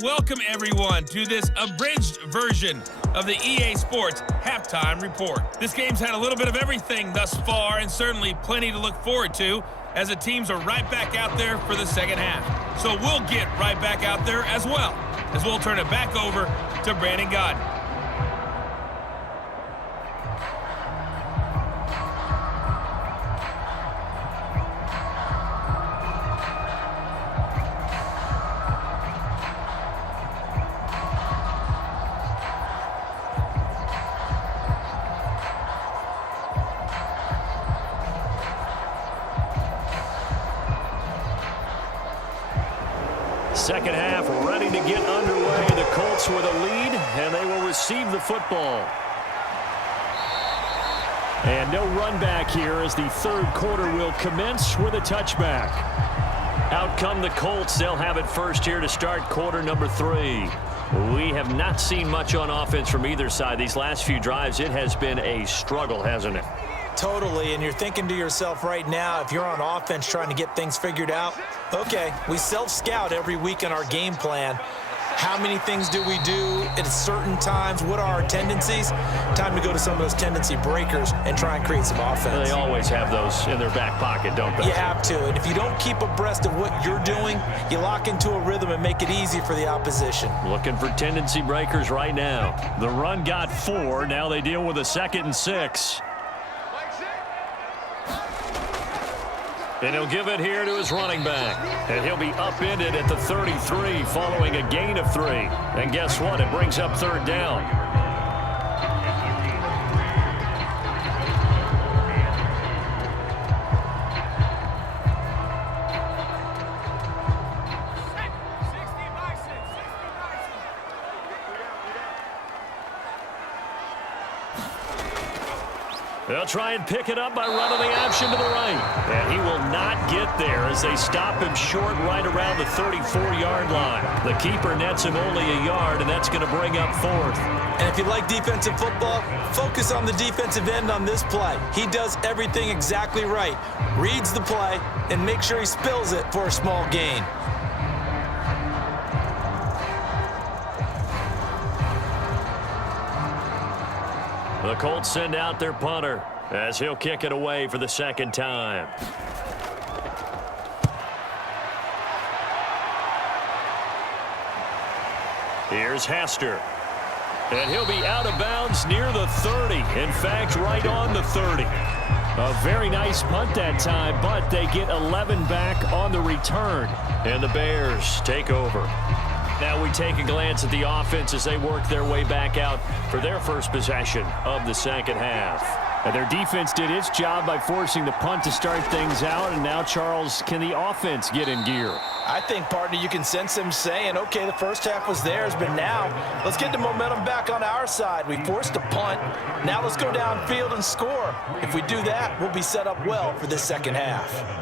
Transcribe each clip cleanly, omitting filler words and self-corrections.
Welcome everyone to this abridged version of the EA Sports Halftime Report. This game's had a little bit of everything thus far and certainly plenty to look forward to as the teams are right back out there for the second half. So we'll get right back out there as well as we'll turn it back over to Brandon Godden. Second half ready to get underway. The Colts with a lead, and they will receive the football. And no run back here as the third quarter will commence with a touchback. Out come the Colts. They'll have it first here to start quarter number 3. We have not seen much on offense from either side. These last few drives, it has been a struggle, hasn't it? Totally, and you're thinking to yourself right now, if you're on offense trying to get things figured out, okay, we self-scout every week in our game plan. How many things do we do at certain times? What are our tendencies? Time to go to some of those tendency breakers and try and create some offense. They always have those in their back pocket, don't they? You have to, and if you don't keep abreast of what you're doing, you lock into a rhythm and make it easy for the opposition. Looking for tendency breakers right now. The run got 4. Now they deal with a 2nd and 6. And he'll give it here to his running back. And he'll be upended at the 33 following a gain of 3. And guess what? It brings up third down. They'll try and pick it up by running the option to the right. And he will not get there as they stop him short right around the 34-yard line. The keeper nets him only a yard, and that's going to bring up 4th. And if you like defensive football, focus on the defensive end on this play. He does everything exactly right. Reads the play and make sure he spills it for a small gain. The Colts send out their punter as he'll kick it away for the second time. Here's Hester. And he'll be out of bounds near the 30. In fact, right on the 30. A very nice punt that time, but they get 11 back on the return. And the Bears take over. Now we take a glance at the offense as they work their way back out for their first possession of the second half. And their defense did its job by forcing the punt to start things out. And now, Charles, can the offense get in gear? I think, partner, you can sense him saying, okay, the first half was theirs, but now let's get the momentum back on our side. We forced a punt. Now let's go downfield and score. If we do that, we'll be set up well for this second half.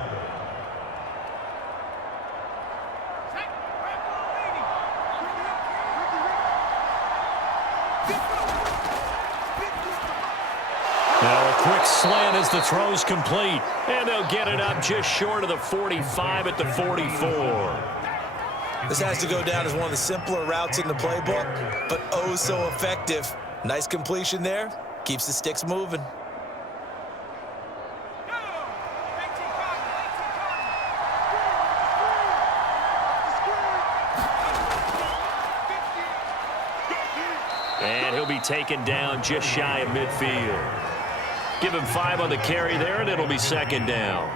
Now a quick slant as the throw's complete. And they'll get it up just short of the 45 at the 44. This has to go down as one of the simpler routes in the playbook, but oh so effective. Nice completion there. Keeps the sticks moving. And he'll be taken down just shy of midfield. Give him 5 on the carry there, and it'll be second down.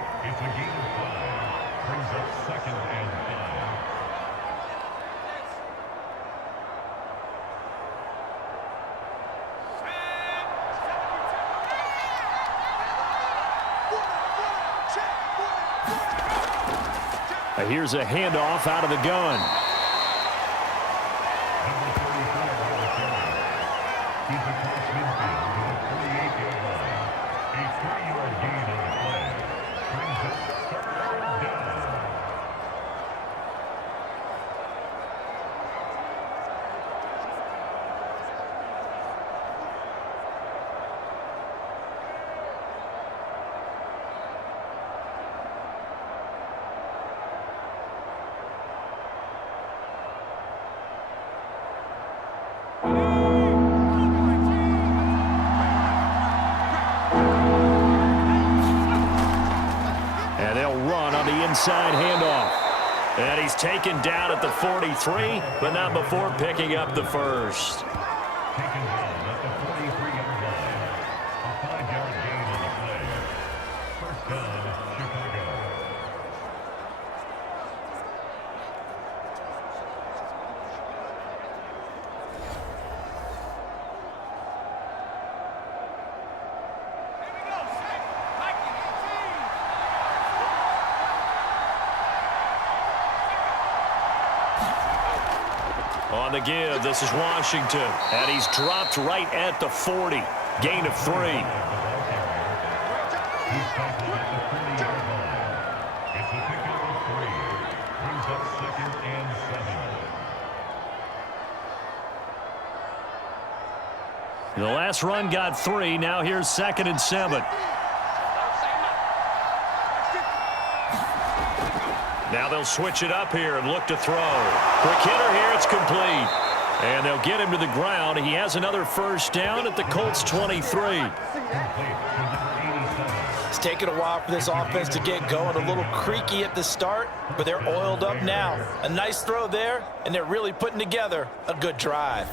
Here's a handoff out of the gun. And they'll run on the inside handoff. And he's taken down at the 43, but not before picking up the first. On the give, this is Washington, and he's dropped right at the 40. Gain of 3. The last run got 3. Now here's 2nd and 7. Now they'll switch it up here and look to throw. Quick hitter here, it's complete. And they'll get him to the ground. He has another first down at the Colts 23. It's taken a while for this offense to get going. A little creaky at the start, but they're oiled up now. A nice throw there, and they're really putting together a good drive.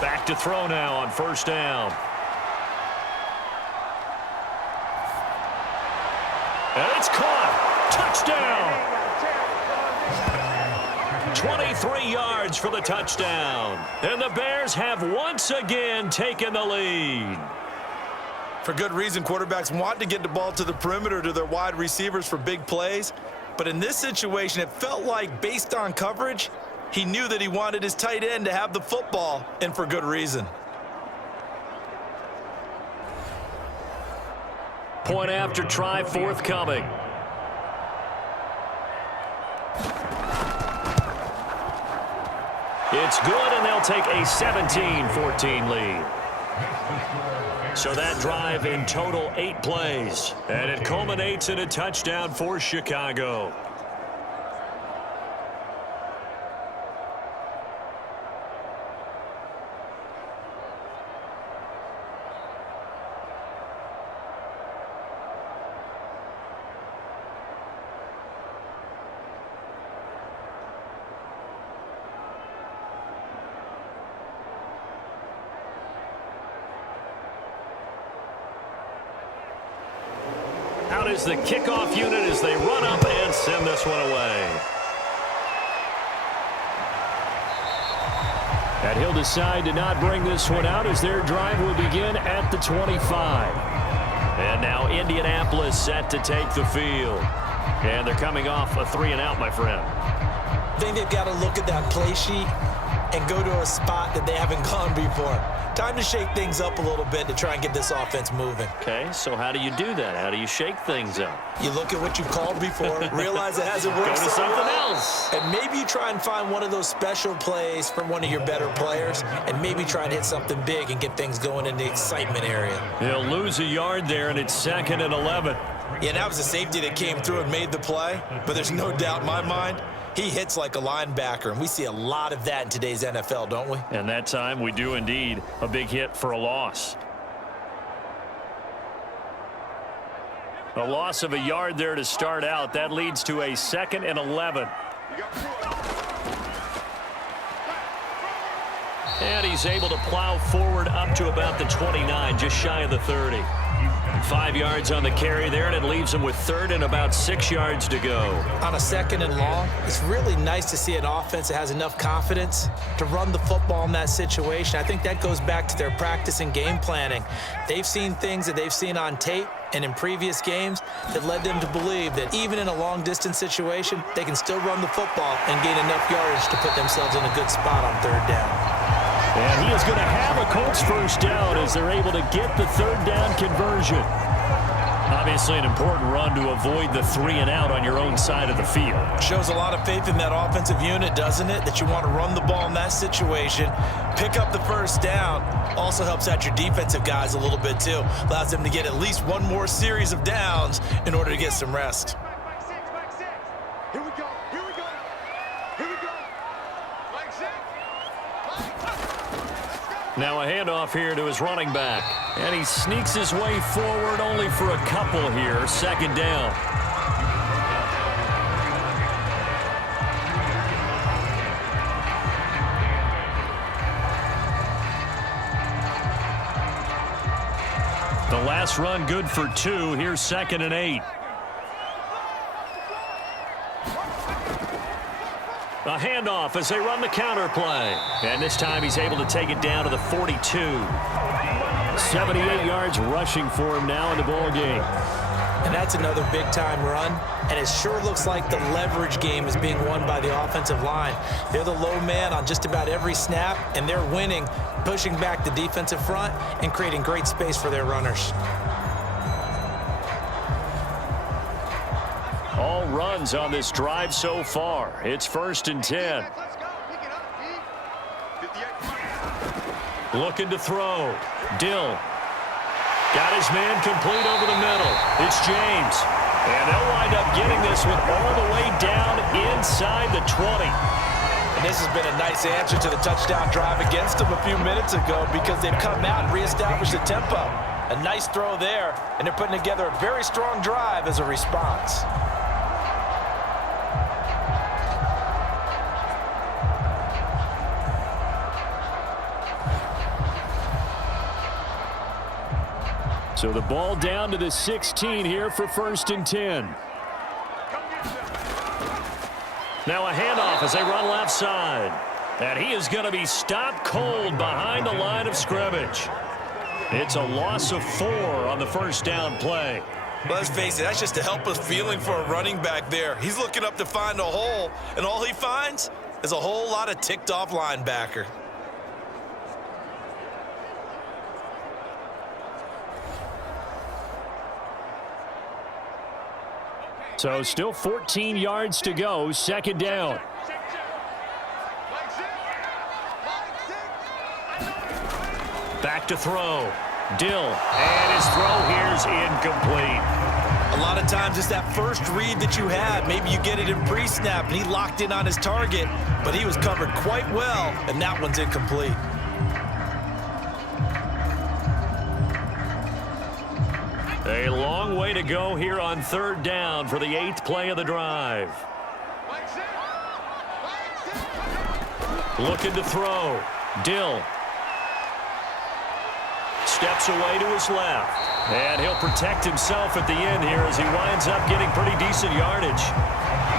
Back to throw now on first down. And it's caught. Touchdown. 23 yards for the touchdown. And the Bears have once again taken the lead. For good reason, quarterbacks want to get the ball to the perimeter to their wide receivers for big plays. But in this situation, it felt like based on coverage, he knew that he wanted his tight end to have the football, and for good reason. Point after try forthcoming. It's good, and they'll take a 17-14 lead. So that drive in total 8 plays, and it culminates in a touchdown for Chicago. Out is the kickoff unit as they run up and send this one away. And he'll decide to not bring this one out as their drive will begin at the 25. And now Indianapolis set to take the field. And they're coming off a 3-and-out, my friend. I think they've got to look at that play sheet and go to a spot that they haven't gone before. Time to shake things up a little bit to try and get this offense moving. Okay, so how do you do that? How do you shake things up? You look at what you've called before, realize it hasn't worked. Go to something else. And maybe you try and find one of those special plays from one of your better players, and maybe try and hit something big and get things going in the excitement area. They'll lose a yard there, and it's 2nd and 11. Yeah, that was a safety that came through and made the play, but there's no doubt in my mind he hits like a linebacker, and we see a lot of that in today's NFL, don't we? And that time we do indeed. A big hit for a loss. A loss of a yard there to start out. That leads to a 2nd and 11. And he's able to plow forward up to about the 29, just shy of the 30. 5 yards on the carry there, and it leaves him with 3rd and about 6 yards to go. On a 2nd and long, it's really nice to see an offense that has enough confidence to run the football in that situation. I think that goes back to their practice and game planning. They've seen things that they've seen on tape and in previous games that led them to believe that even in a long-distance situation, they can still run the football and gain enough yardage to put themselves in a good spot on 3rd down. And he is going to have a Colts first down as they're able to get the 3rd down conversion. Obviously an important run to avoid the 3-and-out on your own side of the field. Shows a lot of faith in that offensive unit, doesn't it? That you want to run the ball in that situation, pick up the first down. Also helps out your defensive guys a little bit too. Allows them to get at least one more series of downs in order to get some rest. Here we go. Here we go. Here we go. Like six. Now a handoff here to his running back. And he sneaks his way forward only for a couple here. Second down. The last run good for 2. Here's 2nd and 8. A handoff as they run the counter play. And this time he's able to take it down to the 42. 78 yards rushing for him now in the ball game. And that's another big-time run. And it sure looks like the leverage game is being won by the offensive line. They're the low man on just about every snap, and they're winning, pushing back the defensive front and creating great space for their runners. All runs on this drive so far. It's 1st and 10. Looking to throw. Dill. Got his man complete over the middle. It's James. And they'll wind up getting this one all the way down inside the 20. And this has been a nice answer to the touchdown drive against them a few minutes ago because they've come out and reestablished the tempo. A nice throw there, and they're putting together a very strong drive as a response. So the ball down to the 16 here for 1st and 10. Now a handoff as they run left side. And he is going to be stopped cold behind the line of scrimmage. It's a loss of 4 on the first down play. Let's face it, that's just a helpless feeling for a running back there. He's looking up to find a hole, and all he finds is a whole lot of ticked-off linebacker. So still 14 yards to go, 2nd down. Back to throw. Dill. And his throw here's incomplete. A lot of times it's that first read that you have. Maybe you get it in pre-snap, and he locked in on his target, but he was covered quite well, and that one's incomplete. A long way to go here on 3rd down for the 8th play of the drive. Looking to throw. Dill. Steps away to his left. And he'll protect himself at the end here as he winds up getting pretty decent yardage.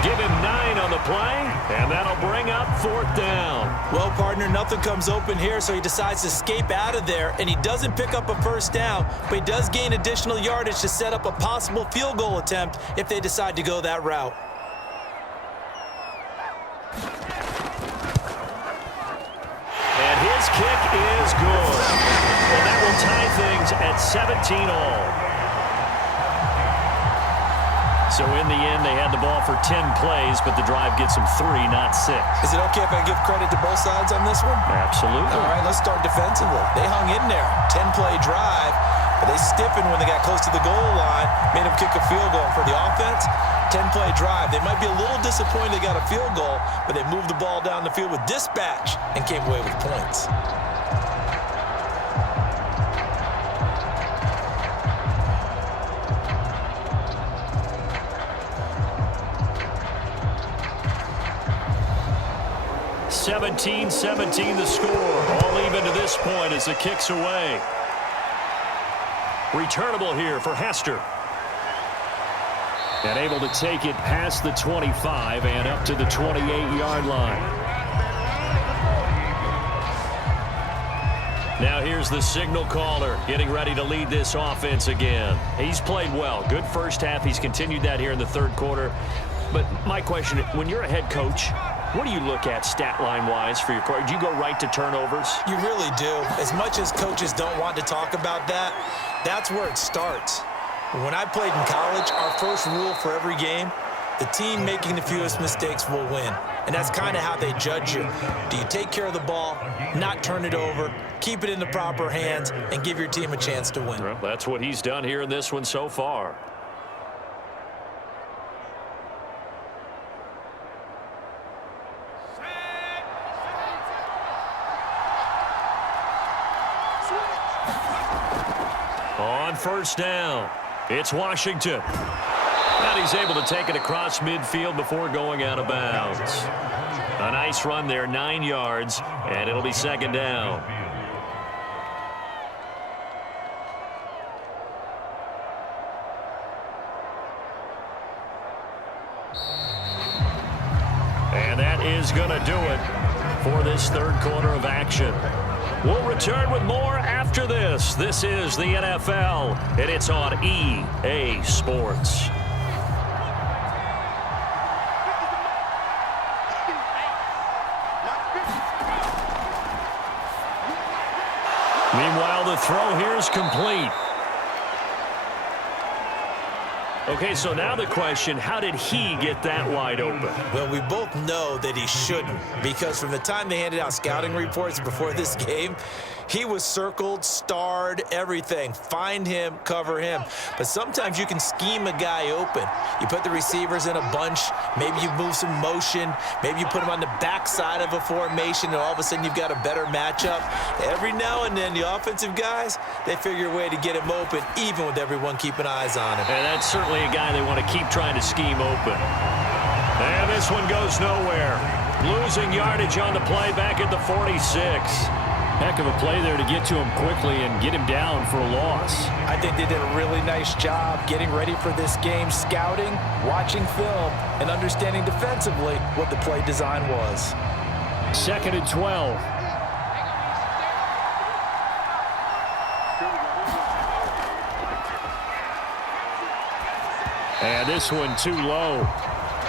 Give him 9 on the play, and that'll bring up 4th down. Well, partner, nothing comes open here, so he decides to escape out of there, and he doesn't pick up a first down, but he does gain additional yardage to set up a possible field goal attempt if they decide to go that route. And his kick is good. And that will tie things at 17 all. So in the end, they had the ball for 10 plays, but the drive gets them 3, not 6. Is it okay if I give credit to both sides on this one? Absolutely. All right, let's start defensively. They hung in there. 10-play drive, but they stiffened when they got close to the goal line, made them kick a field goal. For the offense, 10-play drive. They might be a little disappointed they got a field goal, but they moved the ball down the field with dispatch and came away with points. (17-17) the score. All even to this point as the kick's away. Returnable here for Hester. And able to take it past the 25 and up to the 28-yard line. Now here's the signal caller getting ready to lead this offense again. He's played well. Good first half. He's continued that here in the 3rd quarter. But my question, when you're a head coach, what do you look at stat line-wise for your court? Do you go right to turnovers? You really do. As much as coaches don't want to talk about that, that's where it starts. When I played in college, our first rule for every game, the team making the fewest mistakes will win. And that's kind of how they judge you. Do you take care of the ball, not turn it over, keep it in the proper hands, and give your team a chance to win? Well, that's what he's done here in this one so far. On first down, it's Washington. And he's able to take it across midfield before going out of bounds. A nice run there, 9 yards, and it'll be second down. And that is going to do it for this third quarter of action. We'll return with more after this. This is the NFL, and it's on EA Sports. Meanwhile, the throw here is complete. Okay, so now the question, how did he get that wide open? Well, we both know that he shouldn't, because from the time they handed out scouting reports before this game, he was circled, starred, everything. Find him, cover him. But sometimes you can scheme a guy open. You put the receivers in a bunch. Maybe you move some motion. Maybe you put them on the backside of a formation, and all of a sudden you've got a better matchup. Every now and then, the offensive guys, they figure a way to get him open, even with everyone keeping eyes on him. And that's certainly a guy they want to keep trying to scheme open. And this one goes nowhere. Losing yardage on the play back at the 46. Heck of a play there to get to him quickly and get him down for a loss. I think they did a really nice job getting ready for this game, scouting, watching film, and understanding defensively what the play design was. 2nd and 12. And this one too low.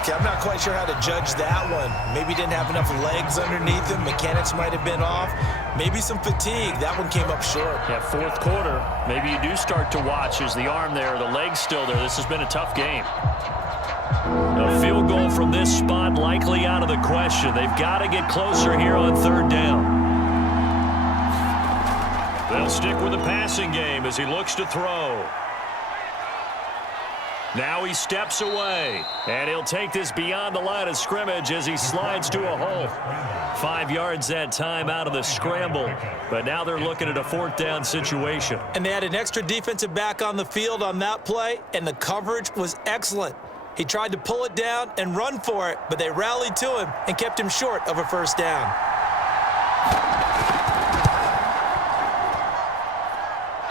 Okay, I'm not quite sure how to judge that one. Maybe he didn't have enough legs underneath him. Mechanics might have been off. Maybe some fatigue. That one came up short. Yeah, fourth quarter. Maybe you do start to watch as the arm there, the leg's still there. This has been a tough game. A field goal from this spot likely out of the question. They've got to get closer here on third down. They'll stick with the passing game as he looks to throw. Now he steps away, and he'll take this beyond the line of scrimmage as he slides to a hole. 5 yards that time out of the scramble, but now they're looking at a fourth down situation. And they had an extra defensive back on the field on that play, and the coverage was excellent. He tried to pull it down and run for it, but they rallied to him and kept him short of a first down.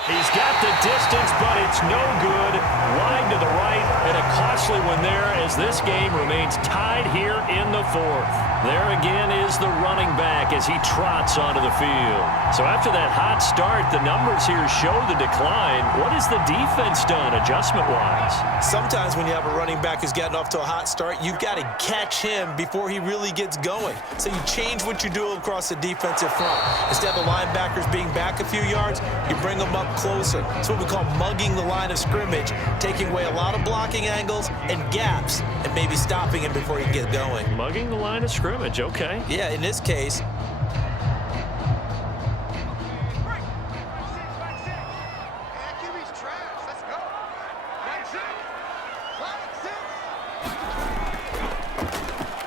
He's got the distance, but it's no good. Wide to the right, and a costly one there as this game remains tied here in the fourth. There again is the running back as he trots onto the field. So after that hot start, the numbers here show the decline. What has the defense done adjustment-wise? Sometimes when you have a running back who's gotten off to a hot start, you've got to catch him before he really gets going. So you change what you do across the defensive front. Instead of the linebackers being back a few yards, you bring them up closer. It's what we call mugging the line of scrimmage, taking away a lot of blocking angles and gaps and maybe stopping him before he gets going. Mugging the line of scrimmage, okay. Yeah, in this case.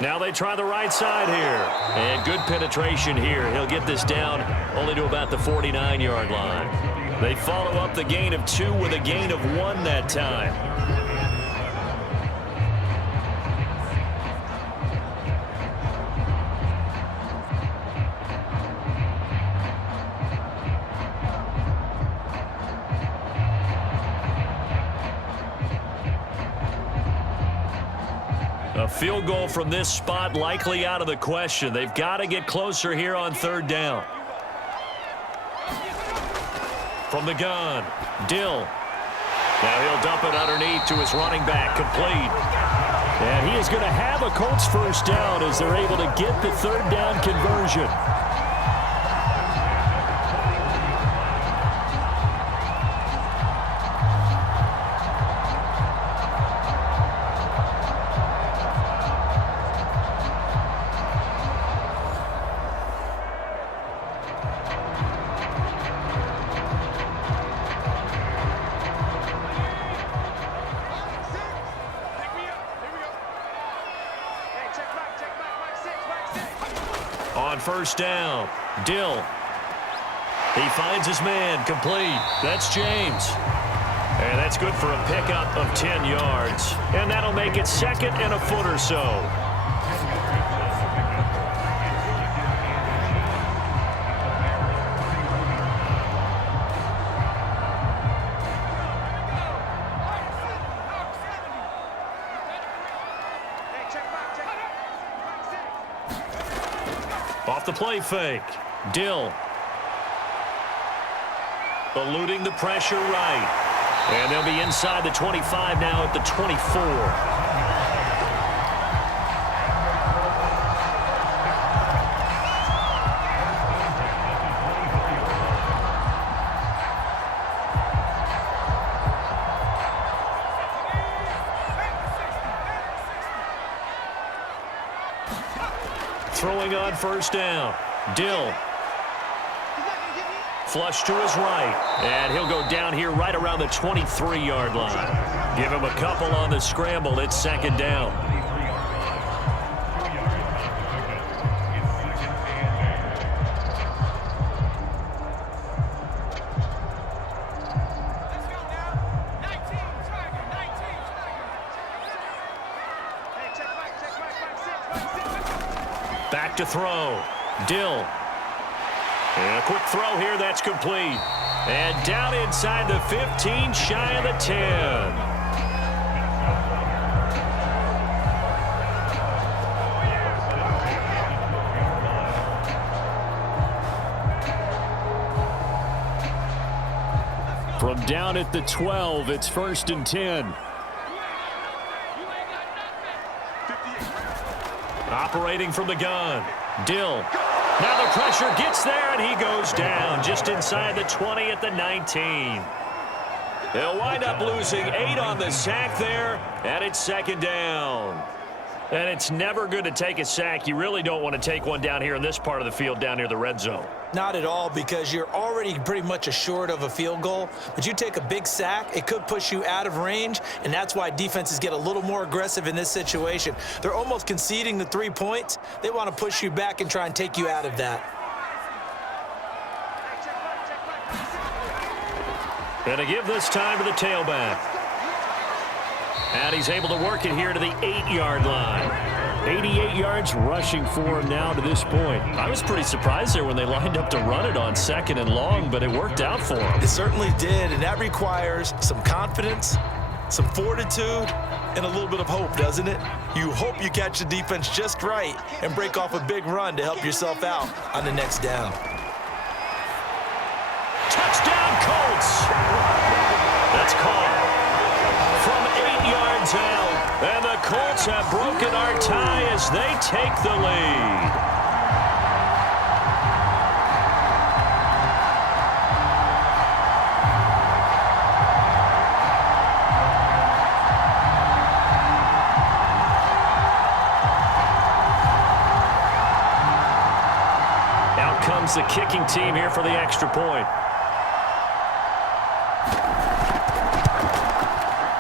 Now they try the right side here. And good penetration here. He'll get this down only to about the 49-yard line. They follow up the gain of 2 with a gain of 1 that time. A field goal from this spot likely out of the question. They've got to get closer here on third down. From the gun, Dill. Now he'll dump it underneath to his running back, complete. And he is going to have a Colts first down as they're able to get the third down conversion. on first down. Dill. He finds his man, complete. That's James. And that's good for a pickup of 10 yards. And that'll make it 2nd and a foot or so. Off the play fake. Dill. Eluding the pressure right. And they'll be inside the 25 now at the 24. Throwing on first down. Dill. Flush to his right, and he'll go down here right around the 23-yard line. Give him a couple on the scramble. It's 2nd down. Back to throw. Dill. And a quick throw here, that's complete. And down inside the 15, shy of the 10. From down at the 12, it's 1st and 10. Operating from the gun. Dill. Now the pressure gets there, and he goes down just inside the 20 at the 19. They'll wind up losing 8 on the sack there, and it's 2nd down. And it's never good to take a sack. You really don't want to take one down here in this part of the field down near the red zone. Not at all, because you're already pretty much assured of a field goal. But you take a big sack, it could push you out of range, and that's why defenses get a little more aggressive in this situation. They're almost conceding the 3 points. They want to push you back and try and take you out of that. And to give this time to the tailback. And he's able to work it here to the 8-yard line. 88 yards rushing for him now to this point. I was pretty surprised there when they lined up to run it on 2nd and long, but it worked out for him. It certainly did, and that requires some confidence, some fortitude, and a little bit of hope, doesn't it? You hope you catch the defense just right and break off a big run to help yourself out on the next down. Touchdown, Colts! That's caught from 8 yards out. And the Colts have broken our tie as they take the lead. Out comes the kicking team here for the extra point.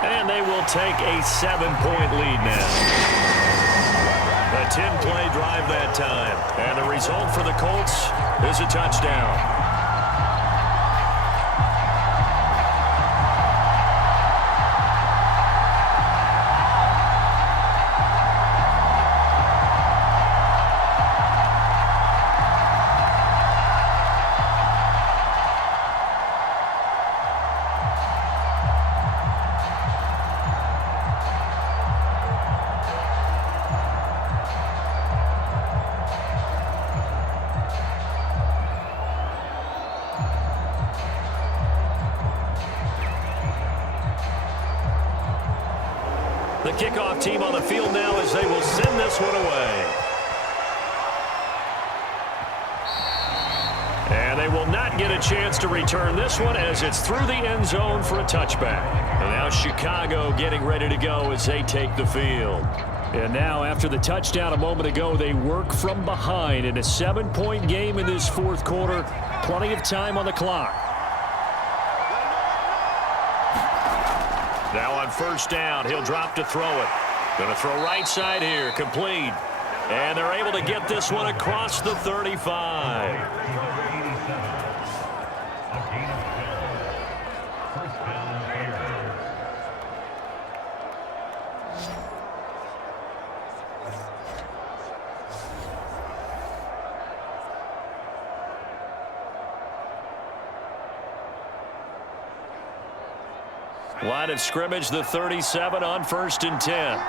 And they will take a 7-point lead now. A 10-play drive that time. And the result for the Colts is a touchdown. The kickoff team on the field now as they will send this one away. And they will not get a chance to return this one as it's through the end zone for a touchback. And now Chicago getting ready to go as they take the field. And now after the touchdown a moment ago, they work from behind in a 7-point game in this fourth quarter. Plenty of time on the clock. Now on first down, he'll drop to throw it. Going to throw right side here, complete. And they're able to get this one across the 35. Line of scrimmage, the 37 on 1st and 10.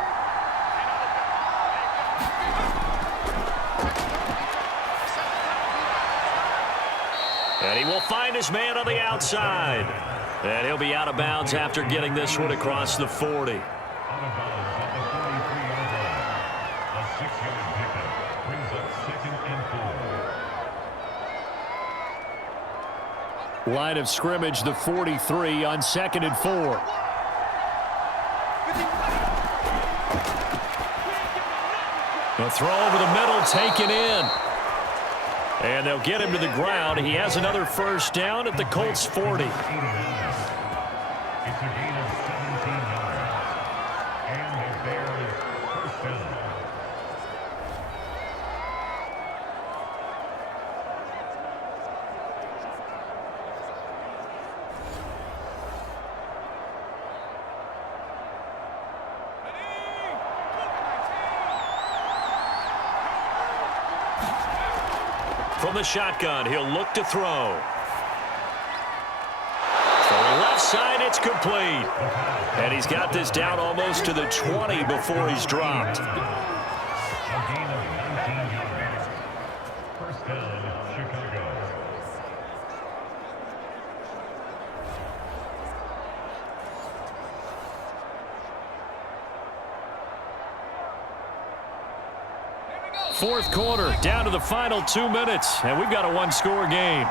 And he will find his man on the outside. And he'll be out of bounds after getting this one across the 40. Line of scrimmage, the 43 on 2nd and 4. A throw over the middle taken in. And they'll get him to the ground. He has another first down at the Colts 40. From the shotgun, he'll look to throw. From the left side, it's complete. And he's got this down almost to the 20 before he's dropped. First down, Chicago. Fourth quarter, down to the final 2 minutes, and we've got a one-score game.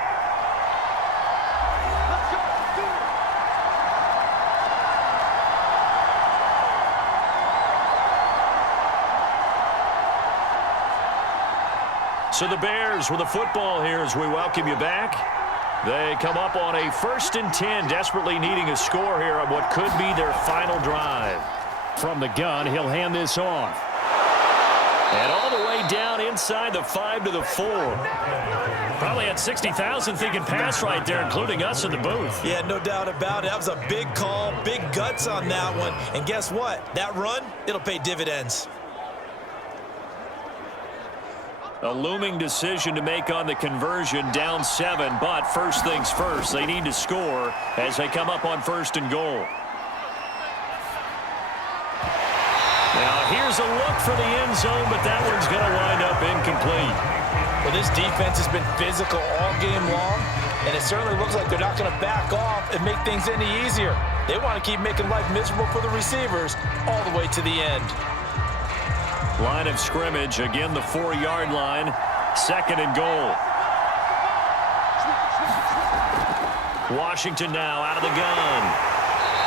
So the Bears with the football here as we welcome you back. They come up on a 1st and 10, desperately needing a score here on what could be their final drive. From the gun, he'll hand this off. And all the way down inside the 5 to the 4. Probably had 60,000 thinking pass right there, including us in the booth. Yeah, no doubt about it. That was a big call, big guts on that one. And guess what? That run, it'll pay dividends. A looming decision to make on the conversion, down 7. But first things first, they need to score as they come up on 1st and goal. Now, here's a look for the end zone, but that one's going to wind up incomplete. Well, this defense has been physical all game long, and it certainly looks like they're not going to back off and make things any easier. They want to keep making life miserable for the receivers all the way to the end. Line of scrimmage, again the 4-yard line, 2nd and goal. Washington now out of the gun.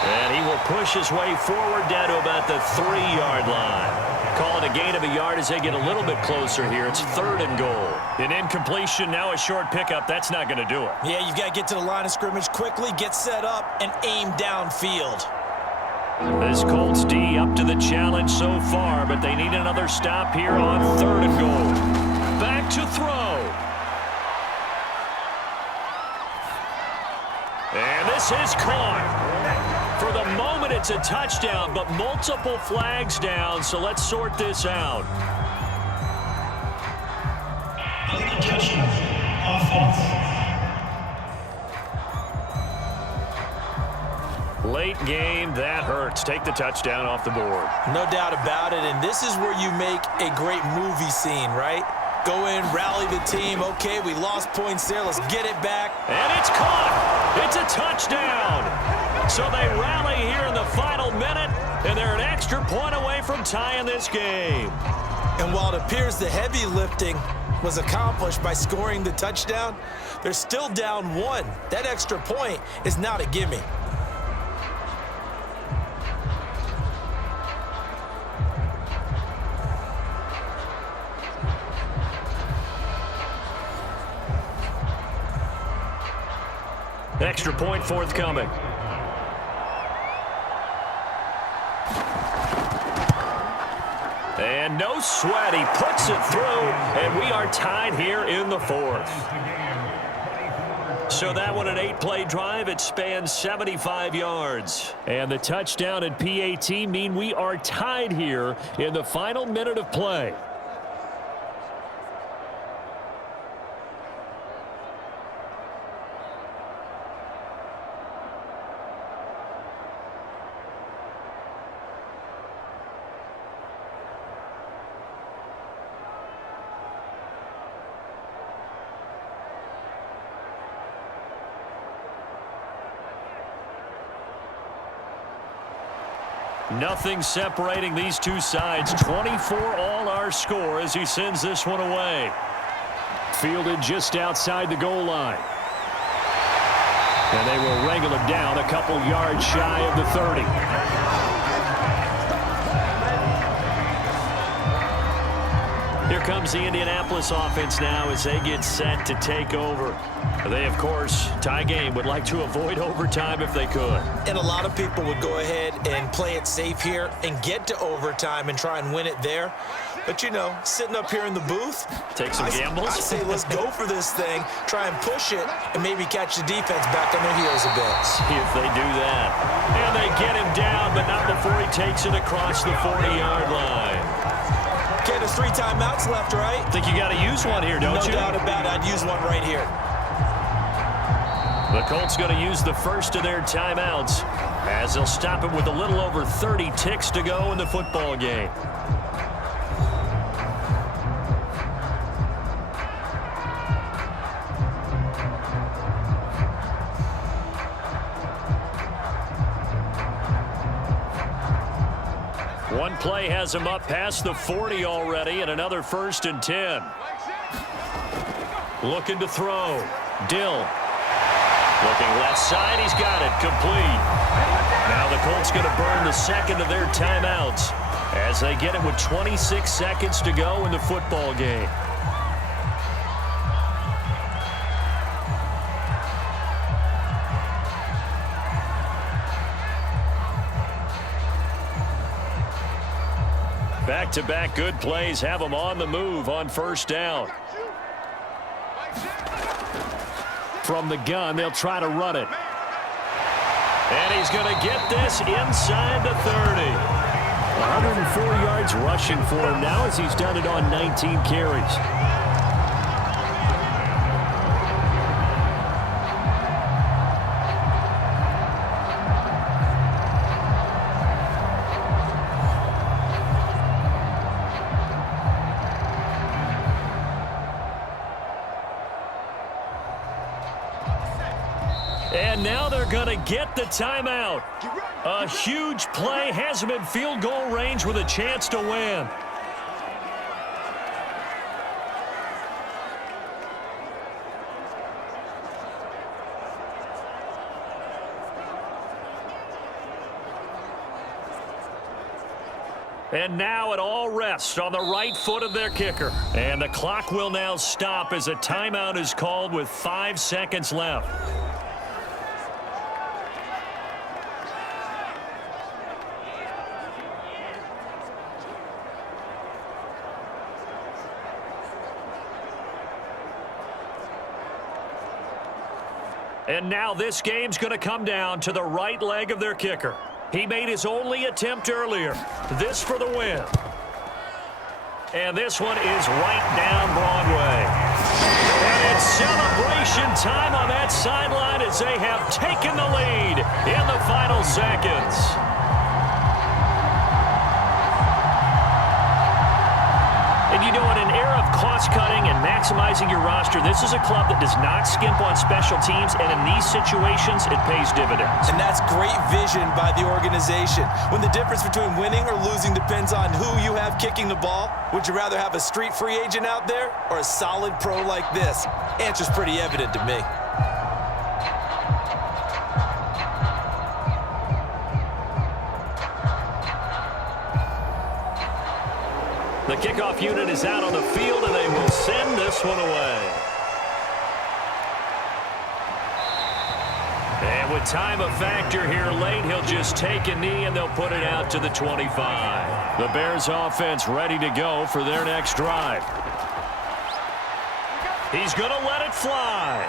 And he will push his way forward down to about the 3-yard line. Call it a gain of a yard as they get a little bit closer here. It's 3rd and goal. An incompletion, now a short pickup. That's not going to do it. Yeah, you've got to get to the line of scrimmage quickly, get set up, and aim downfield. This Colts D up to the challenge so far, but they need another stop here on 3rd and goal. Back to throw. And this is caught. For the moment, it's a touchdown, but multiple flags down, so let's sort this out. Touchdown, offense. Late game, that hurts. Take the touchdown off the board. No doubt about it, and this is where you make a great movie scene, right? Go in, rally the team. Okay, we lost points there. Let's get it back. And it's caught. It's a touchdown. So they rally here in the final minute, and they're an extra point away from tying this game. And while it appears the heavy lifting was accomplished by scoring the touchdown, they're still down 1. That extra point is not a gimme. Extra point forthcoming. And no sweat. He puts it through, and we are tied here in the fourth. So that one, an 8-play drive. It spans 75 yards. And the touchdown and PAT mean we are tied here in the final minute of play. Nothing separating these two sides. 24 all our score as he sends this one away. Fielded just outside the goal line. And they will wrangle him down a couple yards shy of the 30. Here comes the Indianapolis offense now as they get set to take over. They, of course, tie game, would like to avoid overtime if they could. And a lot of people would go ahead and play it safe here and get to overtime and try and win it there. But, you know, sitting up here in the booth, take some gambles. I say let's go for this thing, try and push it, and maybe catch the defense back on their heels a bit. See if they do that. And they get him down, but not before he takes it across the 40-yard line. Okay, there's 3 timeouts left, right? Think you got to use one here, don't you? No doubt about it. I'd use one right here. The Colts going to use the first of their timeouts as they'll stop it with a little over 30 ticks to go in the football game. One play has him up past the 40 already, and another 1st and 10. Looking to throw. Dill. Looking left side, he's got it, complete. Now the Colts going to burn the second of their timeouts as they get it with 26 seconds to go in the football game. Back-to-back good plays have them on the move on 1st down. From the gun, they'll try to run it. And he's going to get this inside the 30. 104 yards rushing for him now as he's done it on 19 carries. And now they're going to get the timeout. A huge play has him in field goal range with a chance to win. And now it all rests on the right foot of their kicker. And the clock will now stop as a timeout is called with 5 seconds left. And now this game's going to come down to the right leg of their kicker. He made his only attempt earlier. This for the win. And this one is right down Broadway. And it's celebration time on that sideline as they have taken the lead in the final seconds. And you know, in an era of cost-cutting and maximizing your roster, this is a club that does not skimp on special teams, and in these situations, it pays dividends. And that's great vision by the organization. When the difference between winning or losing depends on who you have kicking the ball, would you rather have a street free agent out there or a solid pro like this? Answer's pretty evident to me. The kickoff unit is out on the field, and they will send this one away. And And with time a factor here late, he'll just take a knee and they'll put it out to the 25. The Bears offense ready to go for their next drive. He's going to let it fly.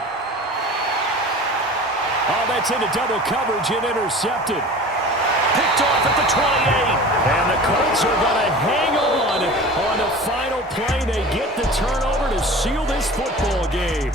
Oh, that's into double coverage and intercepted. Picked off at the 28. And the Colts are going to hang on the final play. They get the turnover to seal this football game.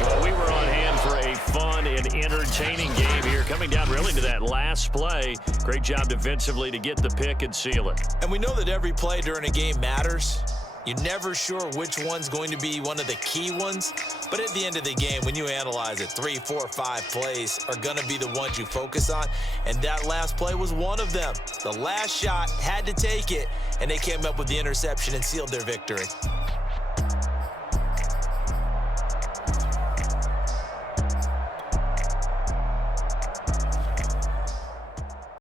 Well, we were on hand for a fun and entertaining game here, coming down really to that last play. Great job defensively to get the pick and seal it. And we know that every play during a game matters. You're never sure which one's going to be one of the key ones. But at the end of the game, when you analyze it, 3, 4, 5 plays are going to be the ones you focus on. And that last play was one of them. The last shot had to take it, and they came up with the interception and sealed their victory.